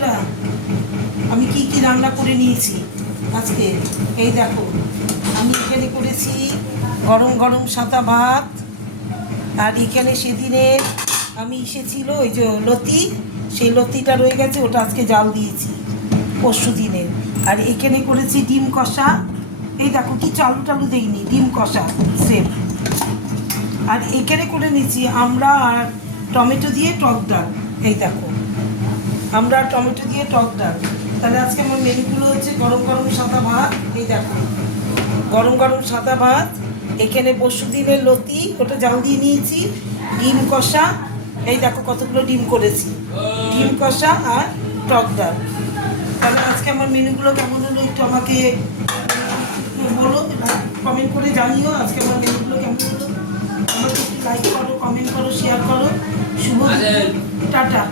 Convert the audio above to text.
বন্ধুরা, আমি কি কি রান্না করে নিয়েছি আজকে এই দেখো। আমি এখানে করেছি গরম গরম সাদা ভাত, আর এখানে সেদিনে আমি এসেছিল ওই যে লতি, সেই লতিটা রয়ে গেছে, ওটা আজকে জাল দিয়েছি পরশু দিনের। আর এখানে করেছি ডিম কষা, এই দেখো কি চালু টালু দেইনি, ডিম কষা সেম। আর এখানে করে নিচ্ছি আমরা আর টমেটো দিয়ে টক ডাল, এই দেখো আমরা টমেটো দিয়ে টক ডাল। তাহলে আজকে আমার মেনুগুলো হচ্ছে গরম গরম সাদা ভাত, এই দেখো গরম গরম সাদা ভাত, এখানে পরশু দিনের লতি ওটা জাল দিয়ে নিয়েছি, ডিম কষা, এই দেখো কতগুলো ডিম করেছি, ডিম কষা আর টক ডাল। তাহলে আজকে আমার মেনুগুলো কেমন হলো একটু আমাকে বলো, কমেন্ট করে জানিও আজকে আমার মেনুগুলো কেমন হলো। আমাকে একটু লাইক করো, কমেন্ট করো, শেয়ার করো। শুভ টাটা।